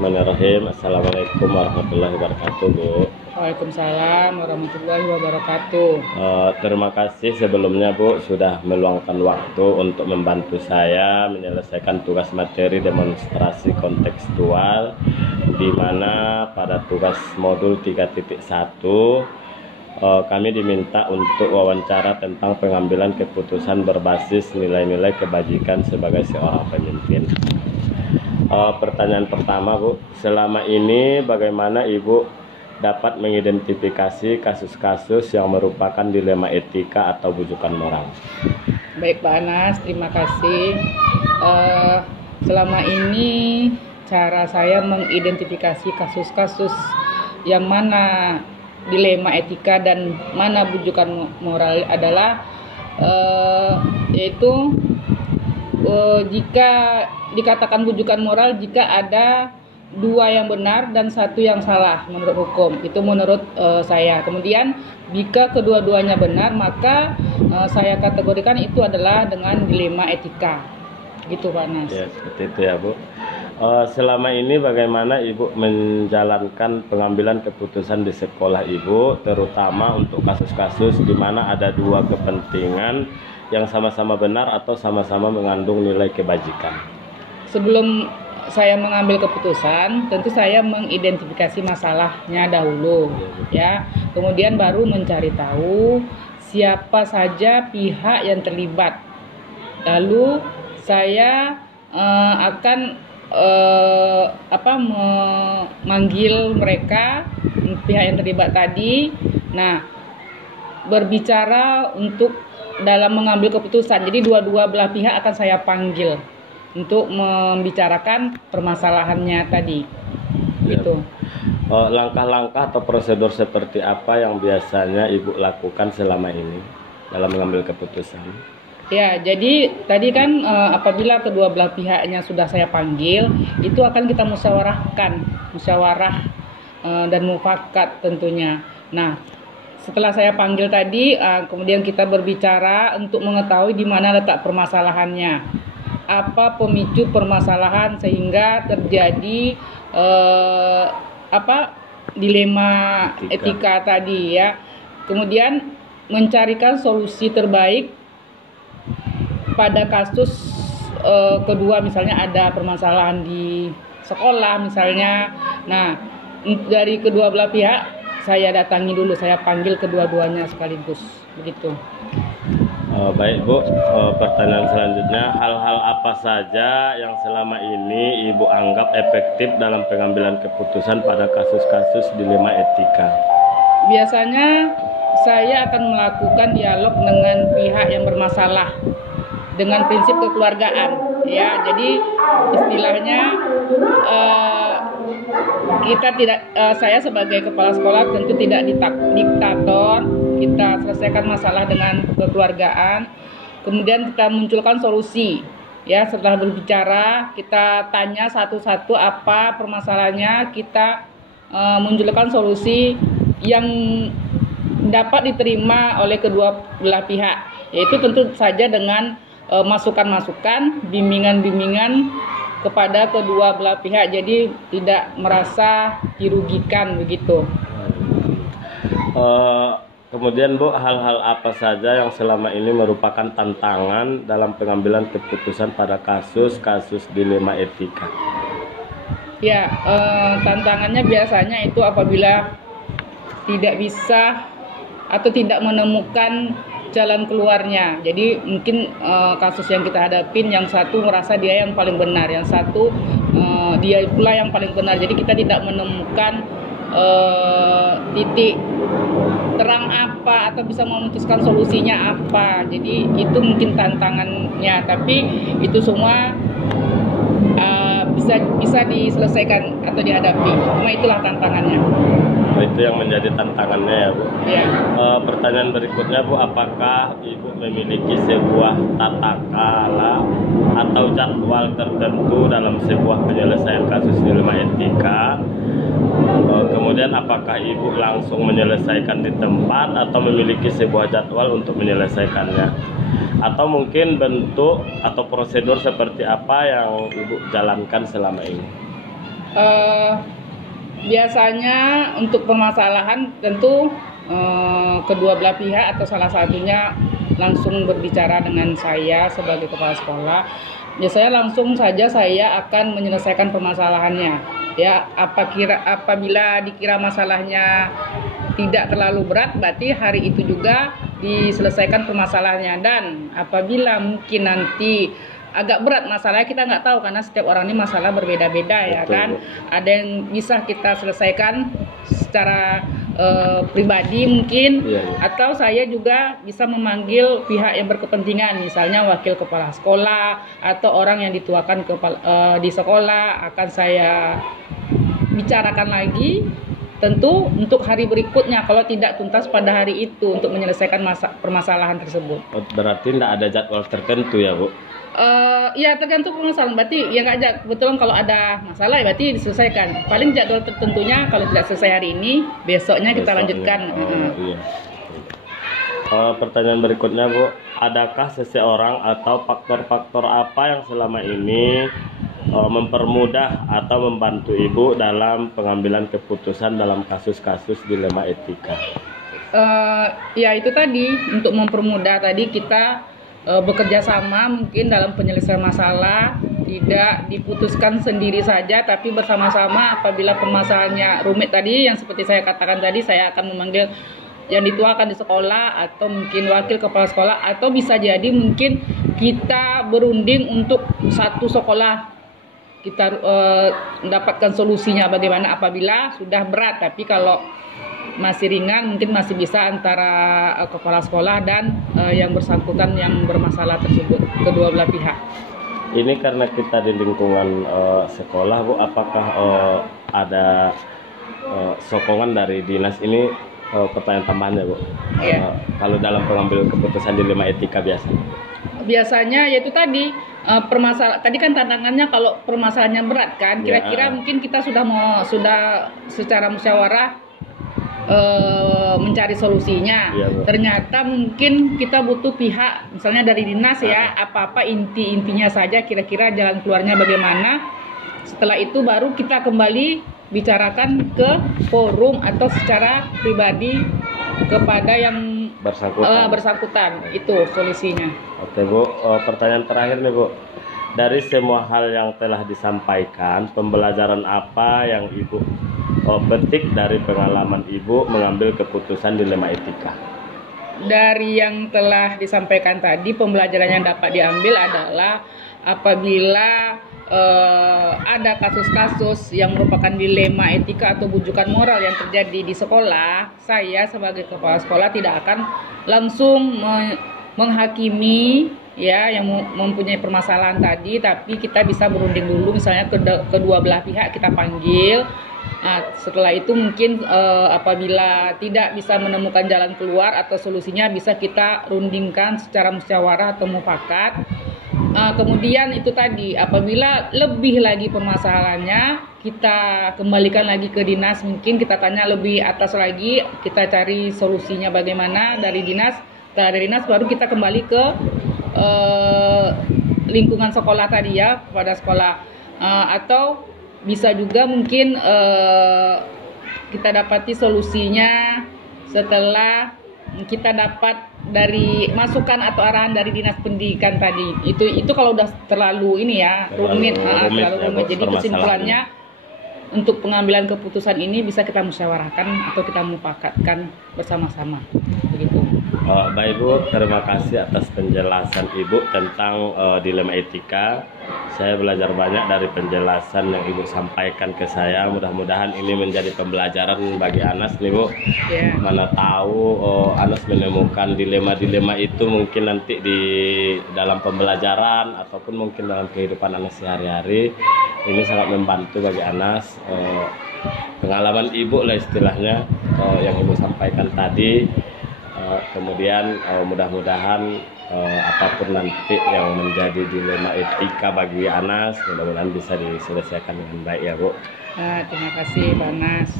Bismillahirrahmanirrahim. Assalamualaikum warahmatullahi wabarakatuh, Bu. Waalaikumsalam warahmatullahi wabarakatuh. Terima kasih sebelumnya, Bu, sudah meluangkan waktu untuk membantu saya menyelesaikan tugas materi demonstrasi kontekstual, di mana pada tugas modul 3.1 kami diminta untuk wawancara tentang pengambilan keputusan berbasis nilai-nilai kebajikan sebagai seorang pemimpin. Pertanyaan pertama, Bu, selama ini bagaimana Ibu dapat mengidentifikasi kasus-kasus yang merupakan dilema etika atau bujukan moral? Baik Pak Anas, terima kasih. Selama ini cara saya mengidentifikasi kasus-kasus yang mana dilema etika dan mana bujukan moral adalah yaitu jika dikatakan bujukan moral jika ada dua yang benar dan satu yang salah menurut hukum, itu menurut saya. Kemudian jika kedua-duanya benar, maka saya kategorikan itu adalah dengan dilema etika, gitu Pak Nas. Ya, seperti itu ya, Bu. Selama ini bagaimana Ibu menjalankan pengambilan keputusan di sekolah Ibu, terutama untuk kasus-kasus di mana ada dua kepentingan yang sama-sama benar atau sama-sama mengandung nilai kebajikan? Sebelum saya mengambil keputusan, tentu saya mengidentifikasi masalahnya dahulu, ya. Kemudian baru mencari tahu siapa saja pihak yang terlibat. Lalu saya akan memanggil mereka, pihak yang terlibat tadi. Nah, berbicara untuk dalam mengambil keputusan. Jadi dua-dua belah pihak akan saya panggil untuk membicarakan permasalahannya tadi. Gitu. Langkah-langkah atau prosedur seperti apa yang biasanya Ibu lakukan selama ini dalam mengambil keputusan? Ya, jadi tadi kan apabila kedua belah pihaknya sudah saya panggil, itu akan kita musyawarah dan mufakat tentunya. Nah, setelah saya panggil tadi, kemudian kita berbicara untuk mengetahui di mana letak permasalahannya, apa pemicu permasalahan sehingga terjadi dilema etika tadi, ya. Kemudian mencarikan solusi terbaik pada kasus kedua, misalnya ada permasalahan di sekolah misalnya. Nah, dari kedua belah pihak saya datangi dulu, saya panggil kedua-duanya sekaligus, begitu. Baik, Bu, pertanyaan selanjutnya, hal-hal apa saja yang selama ini Ibu anggap efektif dalam pengambilan keputusan pada kasus-kasus dilema etika? Biasanya saya akan melakukan dialog dengan pihak yang bermasalah dengan prinsip kekeluargaan, ya. Jadi istilahnya kita tidak, saya sebagai kepala sekolah tentu tidak diktator. Kita selesaikan masalah dengan kekeluargaan, kemudian kita munculkan solusi, ya. Setelah berbicara, kita tanya satu-satu apa permasalahannya, kita munculkan solusi yang dapat diterima oleh kedua belah pihak, yaitu tentu saja dengan masukan-masukan, bimbingan-bimbingan kepada kedua belah pihak, jadi tidak merasa dirugikan, begitu. Kemudian, Bu, hal-hal apa saja yang selama ini merupakan tantangan dalam pengambilan keputusan pada kasus-kasus dilema etika? Ya, tantangannya biasanya itu apabila tidak bisa atau tidak menemukan jalan keluarnya. Jadi mungkin kasus yang kita hadapin, yang satu merasa dia yang paling benar, yang satu dia pula yang paling benar. Jadi kita tidak menemukan titik terang apa atau bisa memutuskan solusinya apa. Jadi itu mungkin tantangannya, tapi itu semua bisa diselesaikan atau dihadapi. Cuma itulah tantangannya. Itu yang menjadi tantangannya, ya, Bu. Ya. Pertanyaan berikutnya, Bu, apakah Ibu memiliki sebuah tata cara atau jadwal tertentu dalam sebuah penyelesaian kasus dilema etika? Kemudian apakah Ibu langsung menyelesaikan di tempat atau memiliki sebuah jadwal untuk menyelesaikannya? Atau mungkin bentuk atau prosedur seperti apa yang Ibu jalankan selama ini? Eh, Biasanya untuk permasalahan tentu kedua belah pihak atau salah satunya langsung berbicara dengan saya sebagai kepala sekolah. Biasanya langsung saja saya akan menyelesaikan permasalahannya. Ya, apabila dikira masalahnya tidak terlalu berat, berarti hari itu juga diselesaikan permasalahannya. Dan apabila mungkin nanti agak berat masalahnya, kita nggak tahu karena setiap orang ini masalah berbeda-beda ya kan. Ada yang bisa kita selesaikan secara pribadi mungkin, atau saya juga bisa memanggil pihak yang berkepentingan, misalnya wakil kepala sekolah atau orang yang dituakan di sekolah, akan saya bicarakan lagi. Tentu untuk hari berikutnya kalau tidak tuntas pada hari itu untuk menyelesaikan permasalahan tersebut. Berarti tidak ada jadwal tertentu ya Bu? Ya tergantung permasalahan. Berarti ya nggak ada, kebetulan kalau ada masalah ya berarti diselesaikan. Paling jadwal tertentunya kalau tidak selesai hari ini, besoknya kita lanjutkan. Iya. Pertanyaan berikutnya Bu, adakah seseorang atau faktor-faktor apa yang selama ini mempermudah atau membantu Ibu dalam pengambilan keputusan dalam kasus-kasus dilema etika? Ya itu tadi, untuk mempermudah tadi kita bekerja sama mungkin dalam penyelesaian masalah, tidak diputuskan sendiri saja tapi bersama-sama. Apabila permasalahannya rumit tadi yang seperti saya katakan tadi, saya akan memanggil yang dituakan di sekolah atau mungkin wakil kepala sekolah, atau bisa jadi mungkin kita berunding untuk satu sekolah, kita mendapatkan solusinya bagaimana apabila sudah berat. Tapi kalau masih ringan mungkin masih bisa antara kepala sekolah dan yang bersangkutan yang bermasalah tersebut, kedua belah pihak. Ini karena kita di lingkungan sekolah Bu, apakah ada sokongan dari dinas ini? Pertanyaan tambahannya Bu, kalau dalam pengambilan keputusan dilema etika biasanya yaitu tadi permasalahan tadi kan tantangannya kalau permasalahannya berat kan, kira-kira mungkin kita sudah secara musyawarah mencari solusinya. Ternyata mungkin kita butuh pihak misalnya dari dinas ya, apa-apa intinya saja kira-kira jalan keluarnya bagaimana. Setelah itu baru kita kembali bicarakan ke forum atau secara pribadi kepada yang bersangkutan. Itu solusinya. Oke Bu, pertanyaan terakhir nih Bu, dari semua hal yang telah disampaikan, pembelajaran apa yang Ibu petik dari pengalaman Ibu mengambil keputusan dilema etika? Dari yang telah disampaikan tadi, pembelajaran yang dapat diambil adalah apabila ada kasus-kasus yang merupakan dilema etika atau bujukan moral yang terjadi di sekolah, saya sebagai kepala sekolah tidak akan langsung menghakimi ya yang mempunyai permasalahan tadi, tapi kita bisa berunding dulu, misalnya kedua belah pihak kita panggil. Nah, setelah itu mungkin apabila tidak bisa menemukan jalan keluar atau solusinya, bisa kita rundingkan secara musyawarah atau mufakat. Kemudian itu tadi, apabila lebih lagi permasalahannya, kita kembalikan lagi ke dinas, mungkin kita tanya lebih atas lagi, kita cari solusinya bagaimana dari dinas. Dari dinas baru kita kembali ke lingkungan sekolah tadi ya, kepada sekolah. Atau bisa juga mungkin kita dapati solusinya setelah kita dapat dari masukan atau arahan dari dinas pendidikan tadi. Itu kalau udah terlalu ini ya, rumit. Jadi kesimpulannya untuk pengambilan keputusan ini bisa kita musyawarahkan atau kita mufakatkan bersama-sama. Begitu. Baik Bu, terima kasih atas penjelasan Ibu tentang dilema etika. Saya belajar banyak dari penjelasan yang Ibu sampaikan ke saya. Mudah-mudahan ini menjadi pembelajaran bagi Anas nih Bu. Mana tahu Anas menemukan dilema-dilema itu mungkin nanti di dalam pembelajaran ataupun mungkin dalam kehidupan Anas sehari-hari. Ini sangat membantu bagi Anas. Pengalaman Ibu lah istilahnya yang Ibu sampaikan tadi. Kemudian mudah-mudahan apapun nanti yang menjadi dilema etika bagi Anas, mudah-mudahan bisa diselesaikan dengan baik ya Bu. Terima kasih Pak Anas.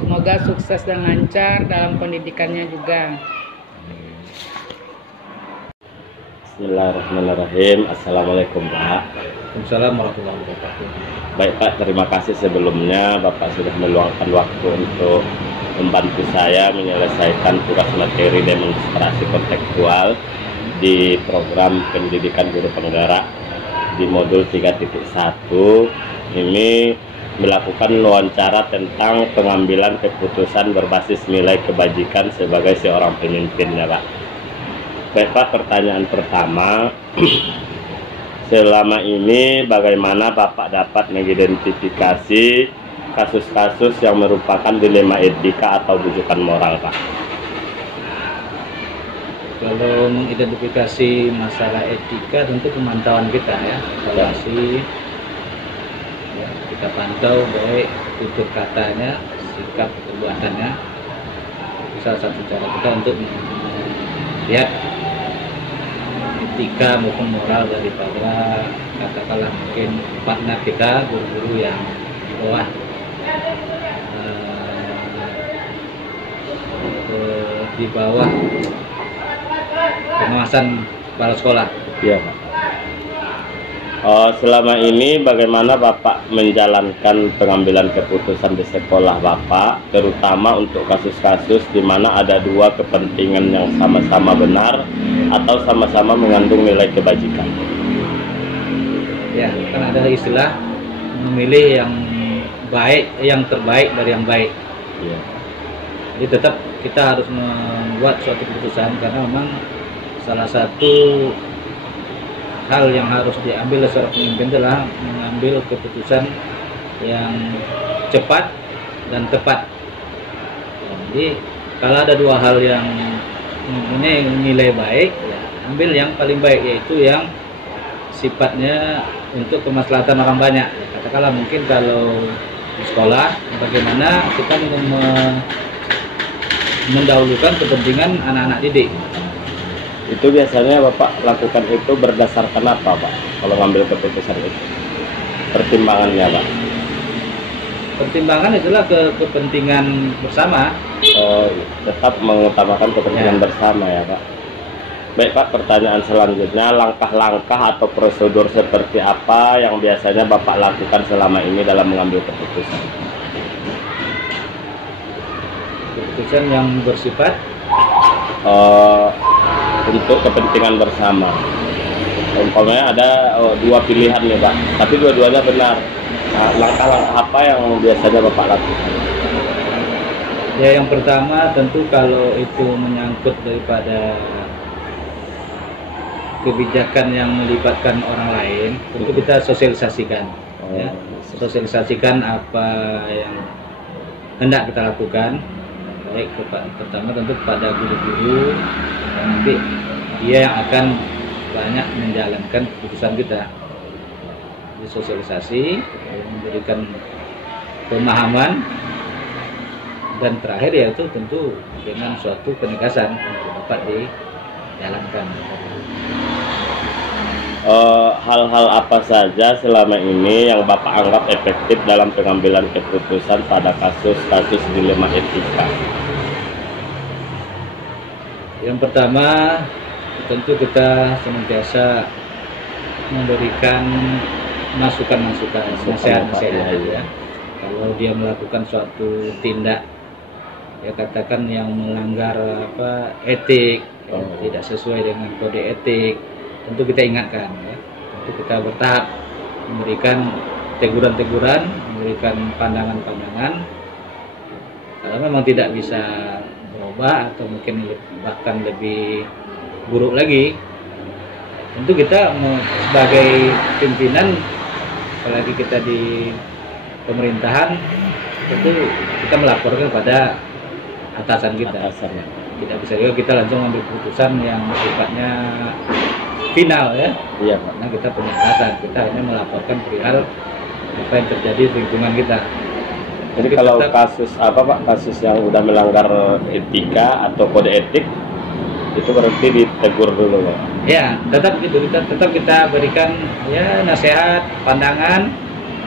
Semoga sukses dan lancar dalam pendidikannya juga. Bismillahirrahmanirrahim. Assalamualaikum Pak. Waalaikumsalam warahmatullahi wabarakatuh. Baik Pak, terima kasih sebelumnya Bapak sudah meluangkan waktu untuk membantu saya menyelesaikan tugas materi demonstrasi kontekstual di program pendidikan guru penggerak di modul 3.1. Ini melakukan wawancara tentang pengambilan keputusan berbasis nilai kebajikan sebagai seorang pemimpin ya Pak. Baik Pak, pertanyaan pertama, selama ini bagaimana Bapak dapat mengidentifikasi kasus-kasus yang merupakan dilema etika atau bujukan moral Pak? Kalau mengidentifikasi masalah etika tentu pemantauan kita ya, evaluasi ya, kita pantau baik tutur katanya, sikap perbuatannya. Salah satu cara kita untuk melihat etika maupun moral daripada katakanlah mungkin partner kita, guru-guru yang di bawah pengawasan kepala sekolah. Iya Pak. Selama ini bagaimana Bapak menjalankan pengambilan keputusan di sekolah Bapak, terutama untuk kasus-kasus di mana ada dua kepentingan yang sama-sama benar atau sama-sama mengandung nilai kebajikan? Ya, kan ada istilah memilih yang baik, yang terbaik dari yang baik. Iya. Jadi tetap kita harus membuat suatu keputusan karena memang salah satu hal yang harus diambil oleh seorang pemimpin adalah mengambil keputusan yang cepat dan tepat. Jadi kalau ada dua hal yang mempunyai nilai baik, ya, ambil yang paling baik, yaitu yang sifatnya untuk kemaslahatan orang banyak. Katakanlah mungkin kalau di sekolah, bagaimana kita mendahulukan kepentingan anak-anak didik. Itu biasanya Bapak lakukan itu berdasarkan apa Pak kalau ngambil keputusan itu? Pertimbangannya Pak? Pertimbangan itulah kepentingan bersama. Tetap mengutamakan kepentingan bersama ya Pak. Baik Pak, pertanyaan selanjutnya, langkah-langkah atau prosedur seperti apa yang biasanya Bapak lakukan selama ini dalam mengambil keputusan? Keputusan yang bersifat untuk kepentingan bersama. Umpamanya ada dua pilihan nih Pak, tapi dua-duanya benar. Nah, langkah-langkah apa yang biasanya Bapak lakukan? Ya, yang pertama tentu kalau itu menyangkut daripada kebijakan yang melibatkan orang lain, tentu kita sosialisasikan. Ya, sosialisasikan apa yang hendak kita lakukan. Baik, pertama tentu kepada guru-guru, nanti dia yang akan banyak menjalankan keputusan kita. Jadi sosialisasi, memberikan pemahaman, dan terakhir yaitu tentu dengan suatu penegasan untuk dapat dijalankan. Hal-hal apa saja selama ini yang Bapak anggap efektif dalam pengambilan keputusan pada kasus-kasus dilema etika? Yang pertama, tentu kita senantiasa memberikan masukan-masukan, nasihat-nasihat ya. Kalau dia melakukan suatu tindak, ya katakan yang melanggar etik, tidak sesuai dengan kode etik, tentu kita ingatkan ya. Tentu kita bertahap memberikan teguran-teguran, memberikan pandangan-pandangan. Kalau memang tidak bisa berubah atau mungkin bahkan lebih buruk lagi, tentu kita sebagai pimpinan, apalagi kita di pemerintahan, tentu kita melaporkan kepada atasan kita. Tidak bisa juga kita langsung ambil keputusan yang sifatnya final ya. Iya Pak. Karena kita punya atasan, kita hanya melaporkan perihal apa yang terjadi di lingkungan kita. Jadi kalau kasus apa Pak, kasus yang udah melanggar etika atau kode etik, itu berarti ditegur dulu Pak? Ya, tetap itu, tetap kita berikan ya nasihat, pandangan,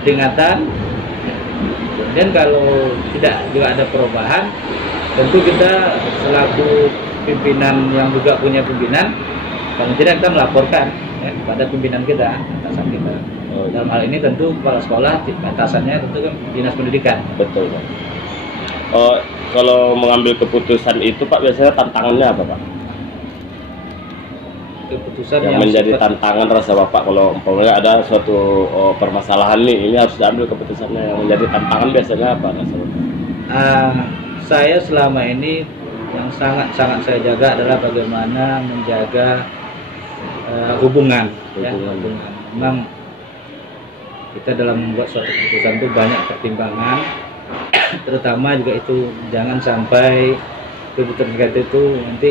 peringatan. Kemudian kalau tidak juga ada perubahan, tentu kita selaku pimpinan yang juga punya pimpinan, Paling tidak kita melaporkan ya, kepada pimpinan kita, atasan kita. Oh, Dalam hal ini tentu kepala sekolah, atasannya tentu kan dinas pendidikan. betul Pak. Oh, kalau mengambil keputusan itu Pak biasanya tantangannya apa Pak? Keputusan Yang menjadi tantangan rasa Bapak kalau umpamanya ada suatu permasalahan nih, ini harus diambil keputusannya, yang menjadi tantangan biasanya apa rasa Bapak? Saya selama ini yang sangat-sangat saya jaga adalah bagaimana menjaga hubungan. Ya, hubungan. Memang kita dalam membuat suatu keputusan itu banyak pertimbangan, terutama juga itu jangan sampai keputusan kita itu nanti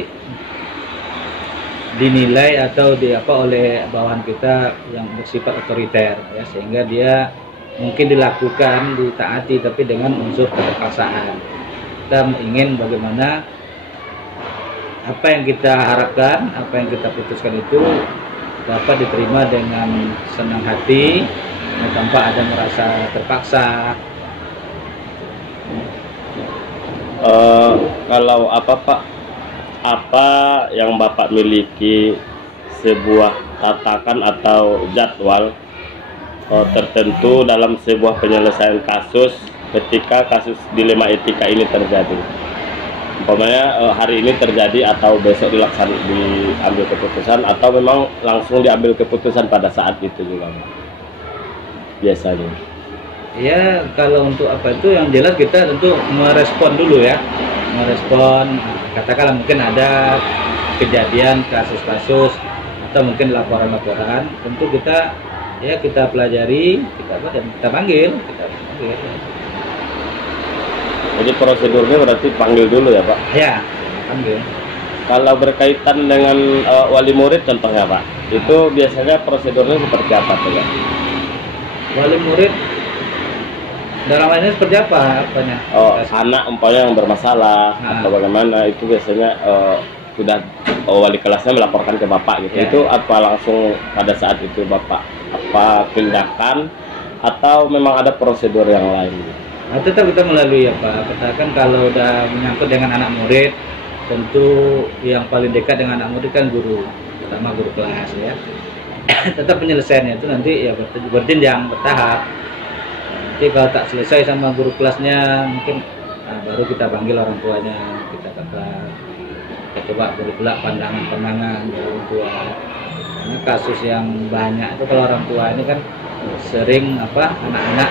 dinilai atau oleh bawahan kita yang bersifat otoriter ya, sehingga dia mungkin dilakukan, ditaati tapi dengan unsur keterpaksaan. Kita ingin bagaimana apa yang kita harapkan, apa yang kita putuskan itu dapat diterima dengan senang hati tanpa ada merasa terpaksa. Kalau apa Pak, apa yang Bapak miliki sebuah tatakan atau jadwal tertentu dalam sebuah penyelesaian kasus ketika kasus dilema etika ini terjadi? Umpamanya hari ini terjadi atau besok diambil keputusan, atau memang langsung diambil keputusan pada saat itu juga Pak? Biasanya Ya, kalau untuk apa itu yang jelas kita tentu merespon dulu ya, merespon. Katakanlah mungkin ada kejadian kasus-kasus atau mungkin laporan-laporan, tentu kita pelajari, kita panggil. jadi prosedurnya berarti panggil dulu ya Pak? Ya, panggil. Kalau berkaitan dengan wali murid contohnya Pak, itu biasanya prosedurnya seperti apa tuh Pak? Wali murid dalam hal ini seperti apa? Anak umpamanya yang bermasalah atau bagaimana, itu biasanya sudah wali kelasnya melaporkan ke Bapak gitu. Itu apa langsung pada saat itu Bapak apa tindakan atau memang ada prosedur yang lain? Tetap kita melalui katakan kalau udah menyangkut dengan anak murid, tentu yang paling dekat dengan anak murid kan guru, pertama guru kelas ya. Tetap penyelesaiannya itu nanti ya berjenjang, bertahap. Nanti kalau tak selesai sama guru kelasnya, mungkin baru kita panggil orang tuanya, kita coba beri pula pandangan dari orang tua. Karena kasus yang banyak itu kalau orang tua ini kan sering anak-anak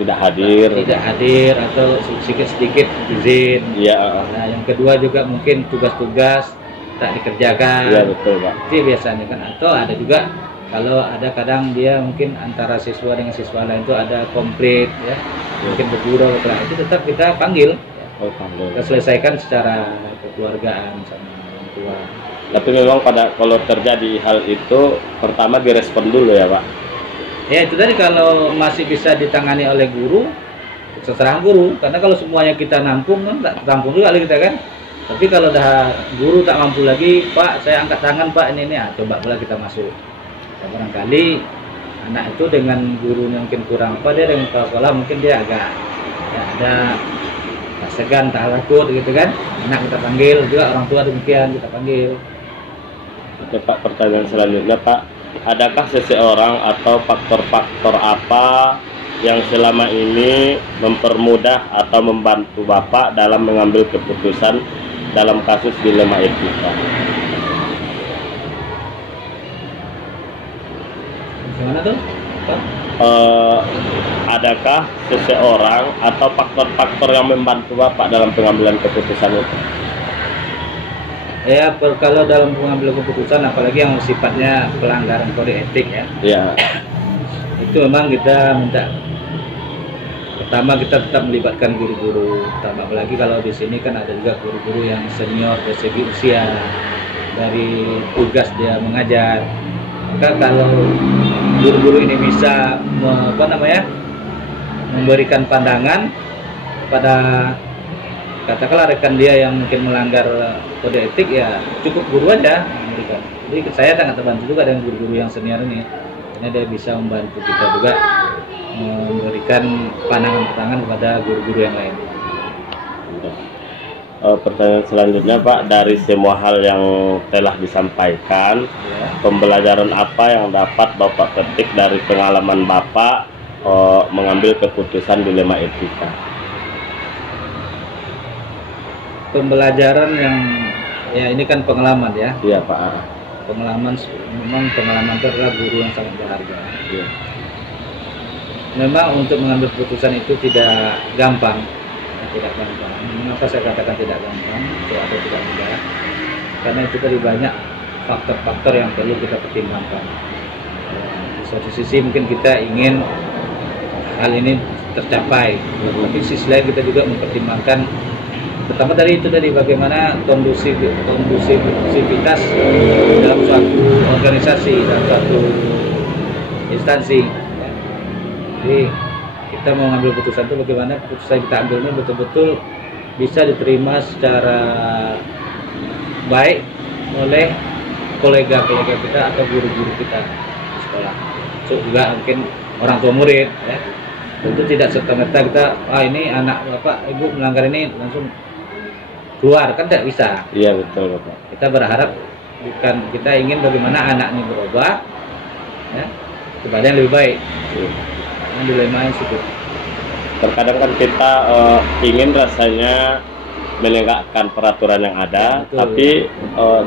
tidak hadir atau sedikit izin. Iya. Nah, yang kedua juga mungkin tugas-tugas tak dikerjakan. Iya betul Pak. Itu biasanya kan, atau ada juga kalau ada kadang dia mungkin antara siswa dengan siswa lain itu ada konflik ya, mungkin bergurau itu tetap kita panggil. Kita selesaikan secara kekeluargaan sama orang tua. Tapi memang kalau terjadi hal itu pertama direspon dulu ya Pak? Ya itu tadi, kalau masih bisa ditangani oleh guru, terserah guru. Karena kalau semuanya kita nampung kan tak tampung juga kita kan. Tapi kalau dah guru tak mampu lagi, Pak saya angkat tangan Pak ini coba pula kita masuk. Ya, barangkali anak itu dengan gurunya mungkin kurang dia dengan kepala sekolah mungkin dia agak ada segan, tak takut gitu kan. Anak kita panggil juga, orang tua demikian kita panggil. Oke Pak, pertanyaan selanjutnya Pak, adakah seseorang atau faktor-faktor apa yang selama ini mempermudah atau membantu Bapak dalam mengambil keputusan dalam kasus dilema etika? Gimana tuh? Adakah seseorang atau faktor-faktor yang membantu Bapak dalam pengambilan keputusan itu? Ya, kalau dalam pengambilan keputusan, apalagi yang sifatnya pelanggaran kode etik ya. Ya. Itu memang kita minta. Pertama kita tetap melibatkan guru-guru. Apalagi kalau di sini kan ada juga guru-guru yang senior dari segi usia, dari tugas dia mengajar. Maka kalau guru-guru ini bisa memberikan pandangan pada katakanlah rekan dia yang mungkin melanggar kode etik, ya cukup guru aja memberikan. Jadi saya sangat terbantu juga dengan guru-guru yang senior ini, karena dia bisa membantu kita juga memberikan pandangan-pandangan kepada guru-guru yang lain. Pertanyaan selanjutnya Pak, dari semua hal yang telah disampaikan, Ya. pembelajaran apa yang dapat Bapak petik dari pengalaman Bapak mengambil keputusan dilema etika? Pembelajaran yang ya ini kan pengalaman ya. Iya Pak. Pengalaman memang pengalaman itu adalah guru yang sangat berharga. Iya. Memang untuk mengambil keputusan itu tidak gampang. Tidak gampang. Mengapa saya katakan tidak gampang atau tidak mudah? Karena itu tadi banyak faktor-faktor yang perlu kita pertimbangkan. Di satu sisi mungkin kita ingin hal ini tercapai, tapi di sisi lain kita juga mempertimbangkan pertama dari itu tadi bagaimana kondusivitas dalam suatu organisasi, dalam suatu instansi. Jadi kita mau ngambil keputusan itu bagaimana keputusan kita ambil ini betul-betul bisa diterima secara baik oleh kolega-kolega kita atau guru-guru kita di sekolah. So, juga mungkin orang tua murid ya. Tentu tidak serta-merta kita ini anak bapak ibu melanggar ini langsung keluar, kan tidak bisa. Iya betul Bapak. Kita berharap bukan, kita ingin bagaimana anak ini berubah ya, kepada yang lebih baik. Yang dilema itu. Terkadang kan kita ingin rasanya menegakkan peraturan yang ada, betul, tapi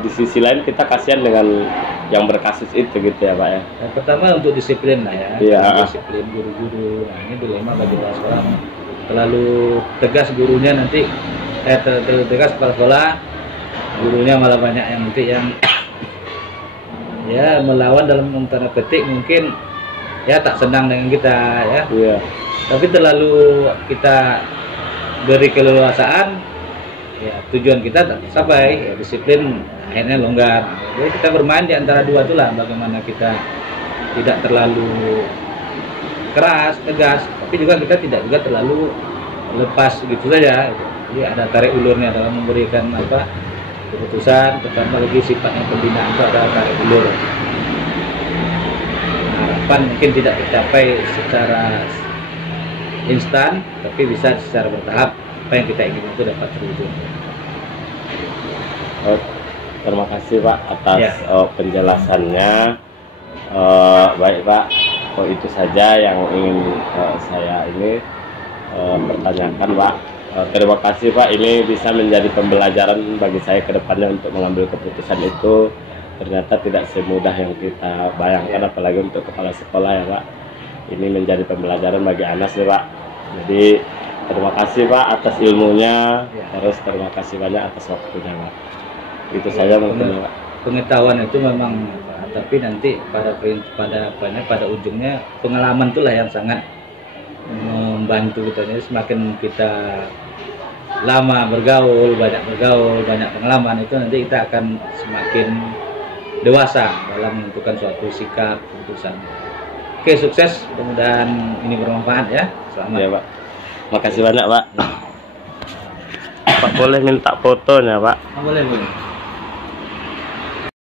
di sisi lain kita kasihan dengan yang berkasus itu gitu ya Pak ya. Yang pertama untuk disiplin lah ya. Iya. Disiplin guru-guru. Nah, ini dilema bagi kepala sekolah. Terlalu tegas gurunya nanti terlalu tegas kepala sekolah, gurunya malah banyak yang nanti yang ya melawan dalam tanda petik, mungkin ya tak senang dengan kita ya. Iya. Tapi terlalu kita beri keleluasaan, ya tujuan kita tak tercapai, ya disiplin akhirnya longgar. Jadi kita bermain di antara dua itulah, bagaimana kita tidak terlalu keras, tegas, tapi juga kita tidak juga terlalu lepas gitu saja. Jadi ada tarik ulurnya dalam memberikan keputusan, terutama lagi sifatnya pembinaan itu ada tarik ulur. Harapan mungkin tidak tercapai secara instan, tapi bisa secara bertahap apa yang kita ingin itu dapat terwujud. Terima kasih Pak atas Ya. Penjelasannya. Baik Pak, itu saja yang ingin saya ini pertanyakan Pak. Terima kasih Pak, ini bisa menjadi pembelajaran bagi saya ke depannya untuk mengambil keputusan itu ternyata tidak semudah yang kita bayangkan, apalagi untuk kepala sekolah ya Pak. Ini menjadi pembelajaran bagi Anas ya Pak. Jadi terima kasih Pak atas ilmunya, terus terima kasih banyak atas waktunya Pak. Itu saja mungkin Pak. Pengetahuan itu memang, tapi nanti pada ujungnya pengalaman itulah yang sangat membantu kita. Jadi semakin kita lama bergaul, banyak pengalaman, itu nanti kita akan semakin dewasa dalam menentukan suatu sikap, keputusan. Oke, sukses, mudah-mudahan ini bermanfaat ya. Selamat Ya Pak. Makasih banyak Pak. Pak boleh minta fotonya Pak? boleh.